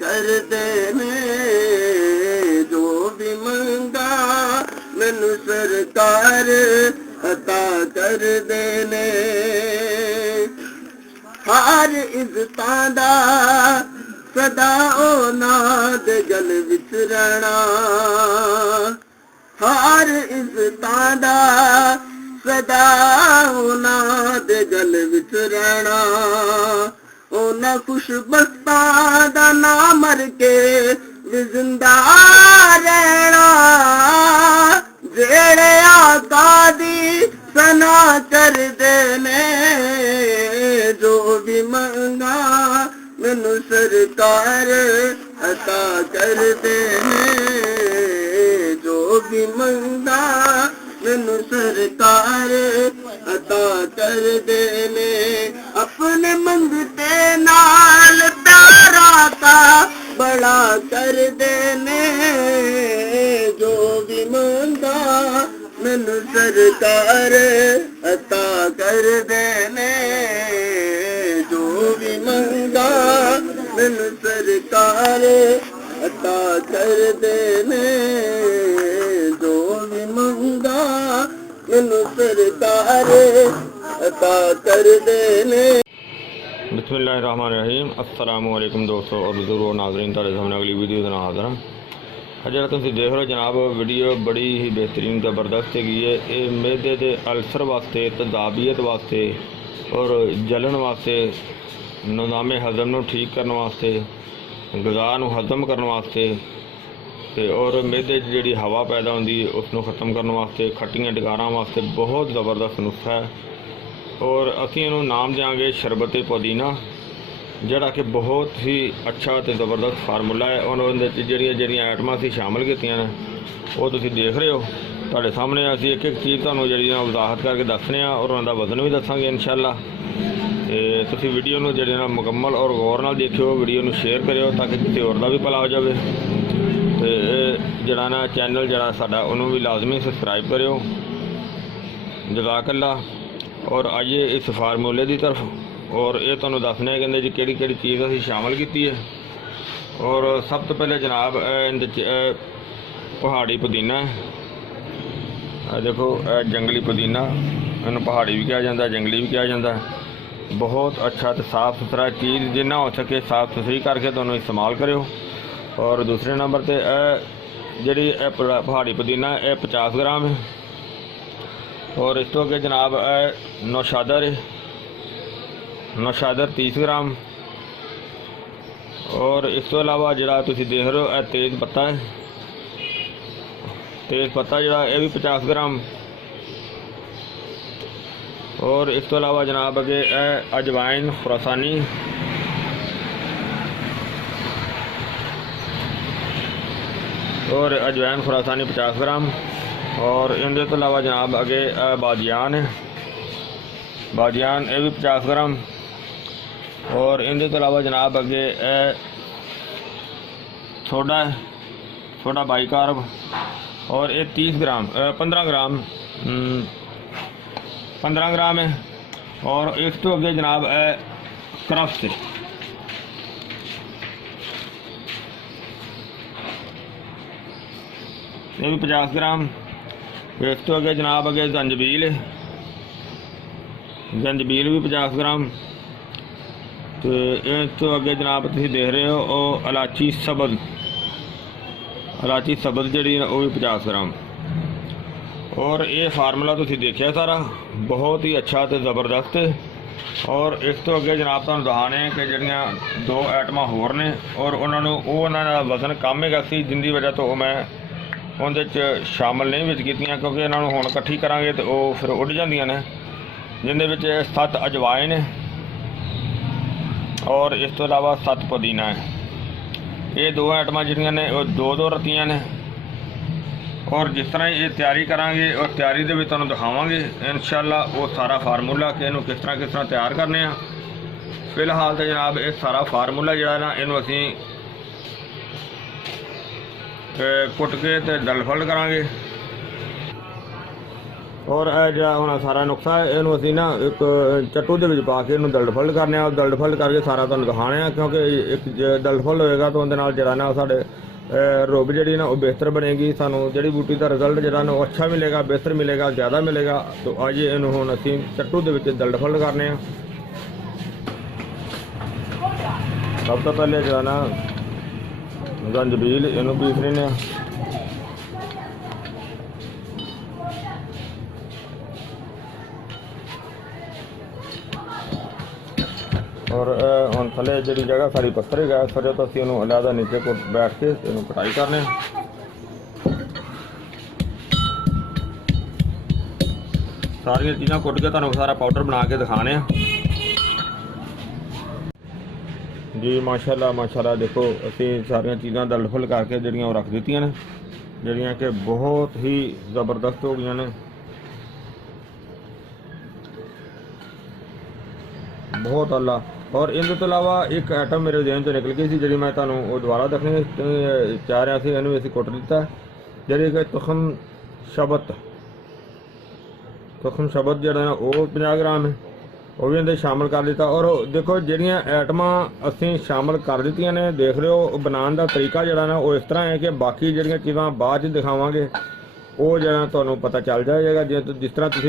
कर देने जो भी मंगा मैनू सरकार अता कर देने। हर इज्जतां दा सदा उन्हां दे गल विच रहना, हर इज्जतां दा सदा उन्हां दे गल विच रहना। उन्हां खुशबख्तां दा नाम मर के भी जिंदा रहना, जेड़े आका दी सना कर देने जो भी मंगा मैनू सरकार अता कर देने। जो भी मंगा मैनू सरकार अता कर देने। अपने मंगते नाल प्यारा का बड़ा कर देने। जो भी मंगा मैनू सरकार अता कर देने। जो भी मंगा मैनू सरकार अता कर देने। जो भी मंगा मैनू सरकार अता कर देने। बिस्मिल्लाहिर्रहमानिर्रहीम। अस्सलामुअलैकुम दोस्तों और बुजुर्गों नाज़रीन, तुहाडे सामने अगली वीडियो दे नाल हाज़र हां। ਜਿਹੜਾ ਤੁਸੀਂ ਦੇਖ ਰਹੇ ਹੋ जनाब वीडियो बड़ी ही बेहतरीन ज़बरदस्त हैगी है। ये मैदे के अल्सर वास्ते, तदाबीयत वास्ते और जलन वास्ते, निज़ाम हज़म नूं ठीक करने वास्ते, ग़िज़ा नूं हज़म करने वास्ते ते और मैदे जी हवा पैदा होंदी उसनूं ख़त्म करने वास्ते, खट्टियां डकारां वास्ते बहुत ज़बरदस्त नुस्खा है। और असीं इहनूं नाम देंगे शरबत पुदीना, जिहड़ा कि बहुत ही अच्छा तो ज़बरदस्त फार्मूला है। और उहदे जिहड़ियां आइटमां असीं शामिल कीतियां ने वो तुसीं देख रहे हो। तुहाडे सामने असीं एक एक चीज़ तुहानूं जिहड़ी वज़ाहत करके दसने आ और उहदा वज़न भी दसांगे इंशाअल्लाह। ते तुसीं वीडियो नूं जिहड़ी ना मुकम्मल और गौर नाल देखियो, वीडियो नूं शेयर करियो ताकि किसी होर दा भी भला हो जाए। ते जिहड़ा ना चैनल जिहड़ा साडा उहनूं भी लाजमी सबसक्राइब करियो। जज़ाकल्लाह। और आइए इस फार्मूले की तरफ। और ये तुहानूं दसने कहते जी किहड़ी किहड़ी चीज़ असीं शामिल की है। और सब तो पहले जनाब इहदे च पहाड़ी पुदीना है। देखो जंगली पुदीना, इन्हूं पहाड़ी भी कहा जाता है, जंगली भी कहा जाता है। बहुत अच्छा तो साफ़ सुथरा चीज़ जिन्ना हो सके साफ़ सुथरी करके तुहानूं इस्तेमाल करियो। और दूसरे नंबर पर जी पहाड़ी पुदीना यह 50 ग्राम है। और इस तो अगे जनाब नौशादर है, नौशादर 30 ग्राम। और इस तो अलावा जिहड़ा तुसीं देख रहे हो तेज़ पत्ता है, तेज़ पत्ता जिहड़ा यह भी 50 ग्राम। और इस तो अलावा जनाब अगे अजवाइन खुरासानी, और अजवाइन खुरासानी 50 ग्राम। और इनके तो अलावा जनाब अगे बादियान है, बादियान यह भी 50 ग्राम। और इनके तो अलावा जनाब अगे सोडा है, सोडा बाइकार्ब, और ये 30 ग्राम 15 ग्राम 15 ग्राम है। और इस तो अगे जनाब क्रफ्ट है, ये भी 50 ग्राम। इस तो अगे जनाब अगे जंजबील है, जंजबील भी 50 ग्राम। तो इस तो अगे जनाब तुसीं देख रहे हो वो इलाची सबज, इलाची सबज जी वो भी 50 ग्राम। और ये फार्मूला तुसीं देखिया सारा बहुत ही अच्छा तो ज़बरदस्त है। और इस तो अगे जनाब तुहानूं दहाने कि जिहड़ियां 2 आइटमां होर ने और उन्हां दा वज़न कम हैगा सी, जिंदी वजह तो मैं उहदे च शामिल नहीं विच कीतियां, क्योंकि इन्हां नूं हुण इकट्ठी करांगे तो वो फिर उड़ जांदियां ने। जिंदे विच 7 अजवाइन है और इस तो अलावा 7 पुदीना है। ये 2 आइटमां जिहड़ियां ने वो 2-2 रत्तियां ने। और जिस तरह ये तैयारी करांगे और तैयारी दे विच तुहानूं दिखावांगे इंशाअल्लाह वो सारा फार्मूला कि इहनूं किस तरह तैयार करने आ। फिलहाल तो जनाब ये सारा फार्मूला जिहड़ा ना इहनूं असीं कुट के ते डलफल करांगे। ਔਰ ਇਹ ਜਿਹੜਾ ਹੁਣ ਸਾਰਾ ਨੁਕਸਾ ਹੈ ਇਹਨੂੰ ਅਸੀਂ ਨਾ ਇੱਕ ਚੱਟੂ ਦੇ ਵਿੱਚ ਪਾ ਕੇ ਇਹਨੂੰ ਦਲਡ ਫੁੱਲ ਕਰਨੇ ਆ। ਦਲਡ ਫੁੱਲ ਕਰਕੇ ਸਾਰਾ ਤੁਹਾਨੂੰ ਦਿਖਾਣੇ ਆ, ਕਿਉਂਕਿ ਇੱਕ ਜੇ ਦਲਡ ਫੁੱਲ ਹੋਏਗਾ ਤਾਂ ਉਹਦੇ ਨਾਲ ਜਿਹੜਾ ਨਾ ਸਾਡੇ ਰੋਗ ਜਿਹੜੀ ਨਾ ਉਹ ਬਿਹਤਰ ਬਣੇਗੀ। ਸਾਨੂੰ ਜੜੀ ਬੂਟੀ ਦਾ ਰਿਜ਼ਲਟ ਜਿਹੜਾ ਨਾ ਉਹ ਅੱਛਾ ਮਿਲੇਗਾ, ਬਿਹਤਰ ਮਿਲੇਗਾ, ਜ਼ਿਆਦਾ ਮਿਲੇਗਾ। ਤਾਂ ਅੱਜ ਇਹਨੂੰ ਹੁਣ ਅਸੀਂ ਚੱਟੂ ਦੇ ਵਿੱਚ ਦਲਡ ਫੁੱਲ ਕਰਨੇ ਆ। ਸਭ ਤੋਂ ਪਹਿਲੇ ਜਿਹੜਾ ਨਾ ਗੰਜਬੀਲ ਇਹਨੂੰ ਪੀਸ ਲੈਂਦੇ ਆ। और हम थले जी जगह सारी पत्थर गया सरे तो असं अलहदा नीचे को बैठ के इन कटाई करने सारिया चीज़ा कुट के तुम सारा पाउडर बना के दिखाने जी। माशाल्लाह देखो असी सारिया चीज़ा दल फुल करके जड़ियाँ रख दी ने, जड़ियाँ कि बहुत ही ज़बरदस्त हो गई ने। बहुत अल्लाह। और इनके तो अलावा एक आइटम मेरे जहन से निकल गई थी जी, मैं तुम्हें दोबारा देखने चाह रहा था। इन्होंने असी कुट दिता जी कि तुखम शबत जोड़ा ना वो 50 ग्राम है, वो भी अंदर शामिल कर दिता। और देखो जड़ियाँ आइटम असी शामिल कर दी ने, देख रहे हो बनाने का तरीका जोड़ा ना वो इस तरह है कि बाकी जड़ियाँ चीज़ा बाद दिखावे वो जो तुहानू पता चल जाएगा। जिस तरह तुम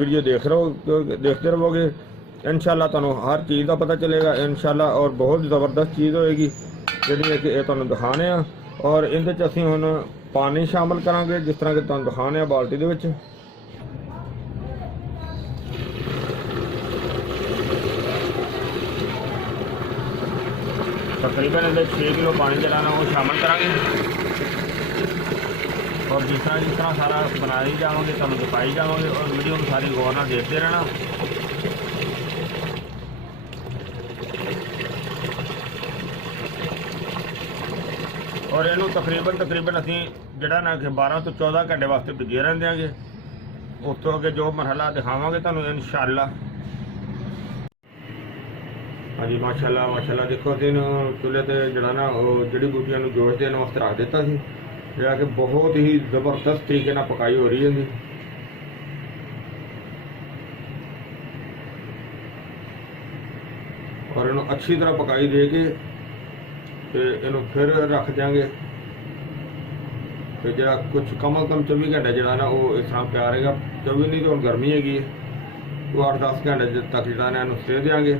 वीडियो देखते रहोगे इंशाल्लाह तुहानू हर चीज़ का पता चलेगा इंशाल्लाह। और बहुत ज़बरदस्त चीज़ होएगी जी कि तुहानू दिखाने। और इहदे च असीं हुण पानी शामिल करांगे जिस तरह कि तुहानू दिखाने बाल्टी दे विच। तकरीबन इहदे 6 किलो पानी जिहड़ा ना वो शामिल करांगे। और जिस तरह सारा बनाई जावांगे तुहानू दिखाई जावांगे और वीडियो में सारी गौर नाल देखते रहना। और इनू तकरीबन असी जड़ा ना कि 12 तो 14 घंटे वास्ते भिजे रह देंगे। उस तो अगे जो मरहला दिखावांगे तुहानू इंशाअल्लाह। हाँ जी माशाल्लाह देखो असीं चूल्हे ते जड़ा ना जड़ी बूटियां नू जोश देने वास्ते रख दिता सी, जिहड़ा कि बहुत ही ज़बरदस्त तरीके नाल पकाई हो रही है जी। और इनू अच्छी तरह पकाई दे के इनू फिर रख देंगे। फिर जरा कुछ कम अज कम 24 घंटे जरा ना वो इस तरह प्यार रहेगा। 24 नहीं तो हम गर्मी हैगी तो 8-10 घंटे तक जरा ना इनू सेह देंगे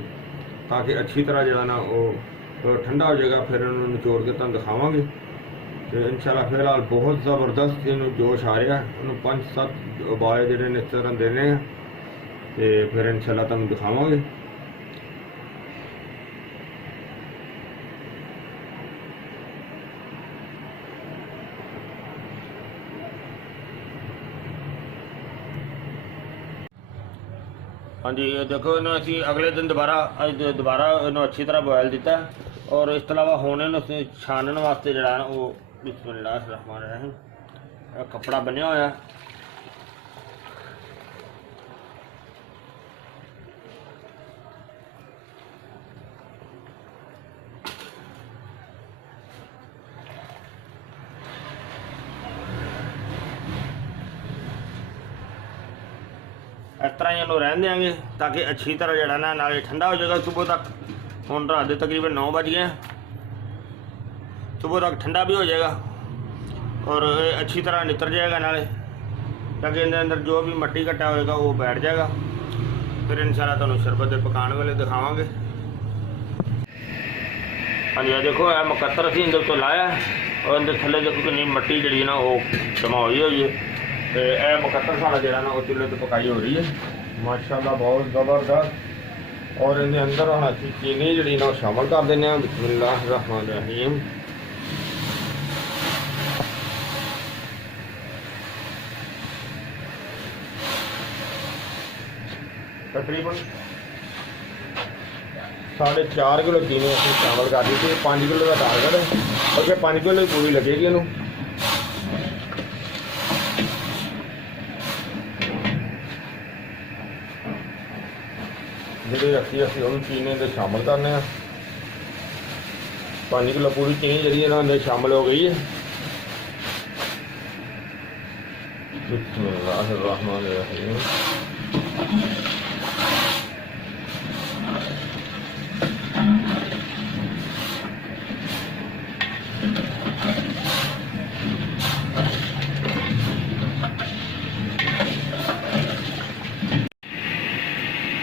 ताकि अच्छी तरह जरा ना वो ठंडा हो जाएगा। फिर इन्होंने निचोड़ के तुम दिखावांगे तो इंशाल्लाह। फिलहाल बहुत ज़बरदस्त इनू जोश आ रहा है। इन्होंने 5-7 उबाले जोड़े इस तरह देने हैं तो फिर इंशाल्लाह तुम दिखावांगे। हाँ जी देखो इन्हों असी अगले दिन दोबारा इन्हों अच्छी तरह बॉयल दिता। और इस तो अलावा हुण इन्हों छानने वास्ते जड़ा ना वो बिस्मिल्लाहिर्रहमानिर्रहीम कपड़ा बनिया होया। इस तरह ही इन्हों रहन देंगे ताकि अच्छी तरह जड़ा ना नाले ठंडा हो जाएगा सुबह तक। हुण रात के तकरीबन 9 बज गए, सुबह तक ठंडा भी हो जाएगा और अच्छी तरह नितर जाएगा नाले, ताकि इनके अंदर जो भी मट्टी कट्टा होएगा वो बैठ जाएगा। फिर इंशाल्लाह तुहानू शरबत दे पकाने वाले दिखावांगे। हाँ जी देखो यह मुकत्तर असीं इंदे तो लाया और अंदर थले देखो कितनी मट्टी जी ना वो जमा हुई है। तो यह मुकत्तर सारा जो ना वो चूल्हे पर पकाई हो रही है माशाल्लाह बहुत ज़बरदस्त। और इनके अंदर हम अच्छी चीनी जी ना शामिल कर दें। बिस्मिल्लाहिर्रहमानिर्रहीम। तकरीबन 4.5 किलो चीनी अभी शामिल कर दी थी। 5 किलो का टारगेट है बल्कि 5 किलो पूरी लगेगी इनू। जी रखी असी हम चीनी के शामिल करने 5 किलो पूरी चीनी जी इन्होंने शामिल हो गई है। बिस्मिल्लाहिर्रहमानिर्रहीम।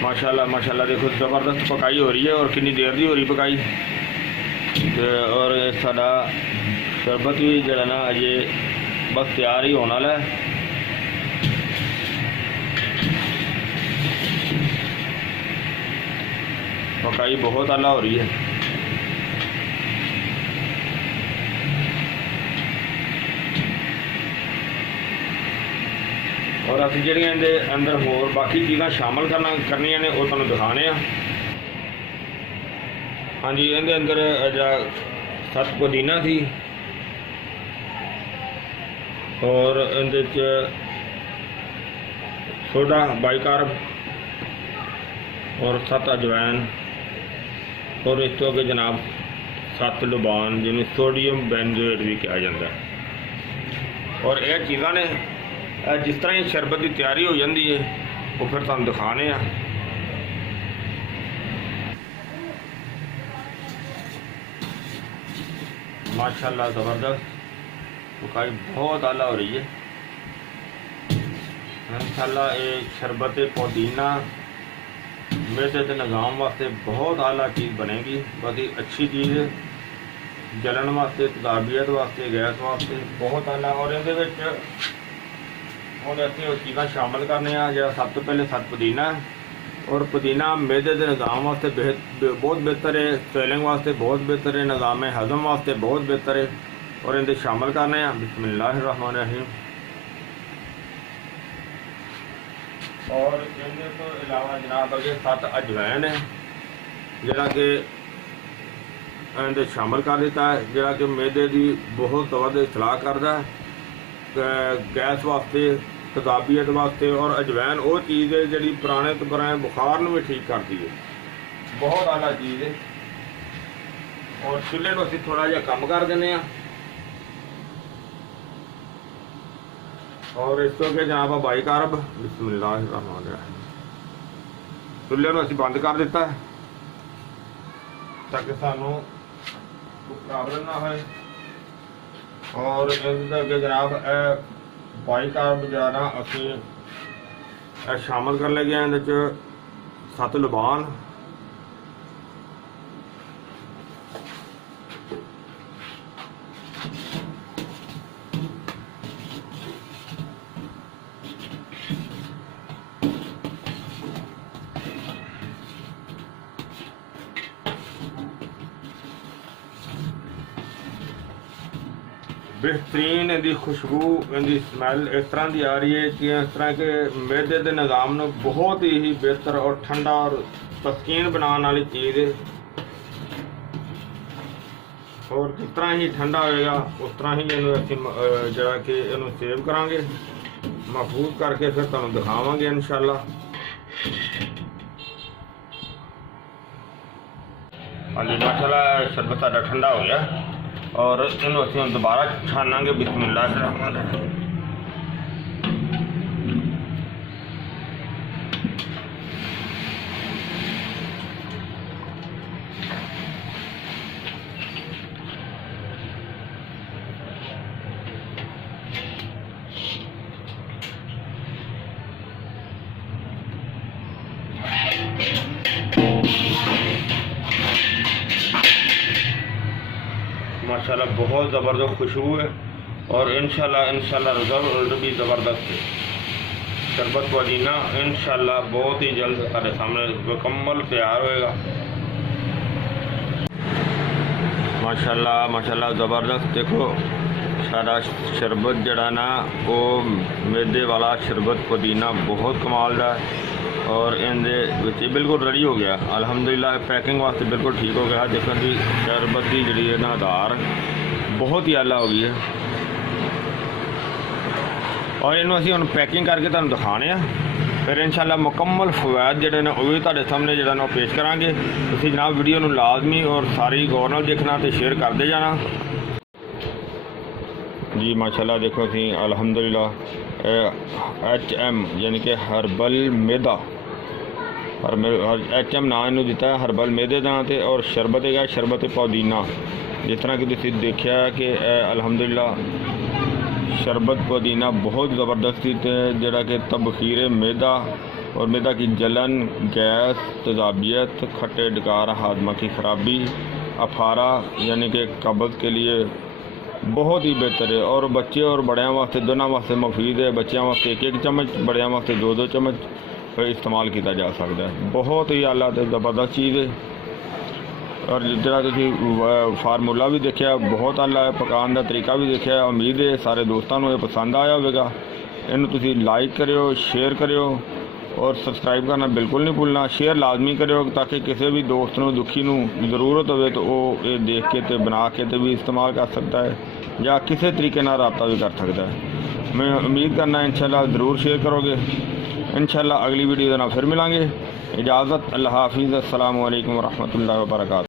माशाल्लाह माशाल्लाह देखो ज़बरदस्त पकाई हो रही है और कितनी देर की हो रही पकाई। और साडा शरबत भी जड़ा ना अजे बस तैयार ही होने वाला है। पकाई बहुत आला हो रही है। और असं जड़ियाँ इहदे अंदर होर बाकी चीज़ां शामिल करनियां ने वो तुहानूं दिखाने आ। हाँ जी, इहदे अंदर जरा सत पुदीना थी और इहदे च सोडा बाइकार्ब और 7 अजवैन और इस तो अगे जनाब 7 लुबान जिन्हें सोडियम बेंजोएट भी कहा जाता है। और यह चीज़ां ने जिस तरह ही शरबत की तैयारी हो जाती है वो फिर तुहानूं दिखाने आ। माशाल्लाह ज़बरदस्त पकाई बहुत आला हो रही है। इंशाल्लाह ये शरबत पुदीना मैदे के निज़ाम वास्ते बहुत आला चीज़ बनेगी, बहुत ही अच्छी चीज़ है। जलन वास्ते, तदाबियत वास्ते, गैस वास्ते बहुत आला। और ये हम ऐसे चीज़ां शामिल करने जो सब तो पहले 7 पुदीना और पुदीना मैदे के निज़ाम वास्ते बहुत बेहतर है, स्वेलिंग वास्ते बहुत बेहतर है, निज़ाम हज़म वास्ते बहुत बेहतर है। और इन्हें शामिल करने बिस्मिल्लाहिर्रहमानिर्रहीम। और इनके तो अलावा जनाब अगे 7 अजवैन है जरा कि इन्हें शामिल कर दिता है, जरा कि मैदे की बहुत ज़बरदस्त इस्लाह करता है, गैस वास्ते, तदाबियत वास्ते। और अजवैन वो चीज़ है जी पुराने तो पुराने बुखार में भी ठीक करती है, बहुत आला चीज़ है। और चूल्हे को असीं थोड़ा जिहा कम कर देने। और इस तो अगे जनाब बाइकार्ब बिस्मिल्लाहिर्रहमानिर्रहीम। चूल्हे को असीं बंद कर दिता है ताकि सानू कोई प्रॉब्लम ना हो। और इसके अगे जनाब बाइकार्ब जरा असीं शामिल कर लगे हैं। इहदे 7 लुबान बेहतरीन इहदी खुशबू, इहदी स्मैल इस तरह की आ रही है कि इस तरह के मैदे के निज़ाम में बहुत ही बेहतर और ठंडा और तस्कीन बनाने वाली चीज़ है। और जिस तरह ही ठंडा होएगा उस तरह ही इन्हूं असीं जरा कि इन्हूं सेव करांगे, महफूज करके फिर तुहानूं दिखावांगे इंशाअल्लाह। हाँ जी माशाअल्लाह शरबत साडा ठंडा हो गया और इन्हूं असीं दोबारा छानांगे बिस्मिल्लाहिर्रहमानिर्रहीम। माशाल्लाह बहुत ज़बरदस्त खुशबू है और इंशाल्लाह रिजल्ट भी ज़बरदस्त है। शरबत पुदीना इंशाल्लाह बहुत ही जल्द हमारे सामने मुकम्मल तैयार होएगा। माशाल्लाह ज़बरदस्त। देखो सारा शरबत जड़ा ना वो मैदे वाला शरबत पुदीना बहुत कमाल का और इनके बिल्कुल रेडी हो गया अल्हम्दुलिल्लाह। पैकिंग वास्ते बिल्कुल ठीक हो गया। देखो जी शरबत की जी है ना धार बहुत ही आला हो गई है और इन्हों असीं हुण पैकिंग करके तुहानूं दिखाने आ। फिर इंशाअल्लाह मुकम्मल फवैद जिहड़े ने वो भी तुहाडे सामने जिहड़ा ना पेश करांगे। तुसीं जनाब वीडियो नूं लाजमी और सारी गौर नाल देखना ते शेयर करते जाना। जी माशाल्लाह देखो सी अलहमदुलिल्लाह HM यानी कि हर्बल मैदा HM ना इनू दिता हर्बल मैदे का ते और शरबत है शरबत पुदीना। जिस तरह कि तुसीं देखिया कि अल्हम्दुलिल्लाह शरबत पुदीना बहुत ज़बरदस्ती जोड़ा कि तबखीर मैदा और मैदा की जलन, गैस, तेज़ाबियत, खट्टे डकार, हाजमा की ख़राबी, अफारा यानी कि कब्ज़ के लिए बहुत ही बेहतर है और बच्चे और बड़ियां वास्ते दोनों वास्ते मुफीद है। बच्चों वास्ते 1-1 चम्मच, बड़ियां वास्ते 2-2 चम्मच इस्तेमाल किया जा सकता है। बहुत ही आला तो ज़बरदस्त चीज़ है और जितना तुम फार्मूला भी देखा बहुत आला है, पकाने का तरीका भी देखा। उम्मीद है सारे दोस्तों को ये पसंद आया होगा। इन्हू तुसी लाइक करियो, शेयर करियो और सबसक्राइब करना बिल्कुल नहीं भूलना। शेयर लाजमी करियो ताकि किसी भी दोस्त को दुखी नू ज़रूरत हो तो वो ये देख के ते बना के ते भी इस्तेमाल कर सकता है या किसी तरीके नाल रब्ता भी कर सकता है। मैं उम्मीद करना इंशाल्लाह ज़रूर शेयर करोगे। इंशाल्लाह अगली वीडियो के नाल फिर मिलांगे। इजाज़त, अल्लाह हाफिज़, अस्सलामु अलैकुम व रहमतुल्लाहि व बरकातहू।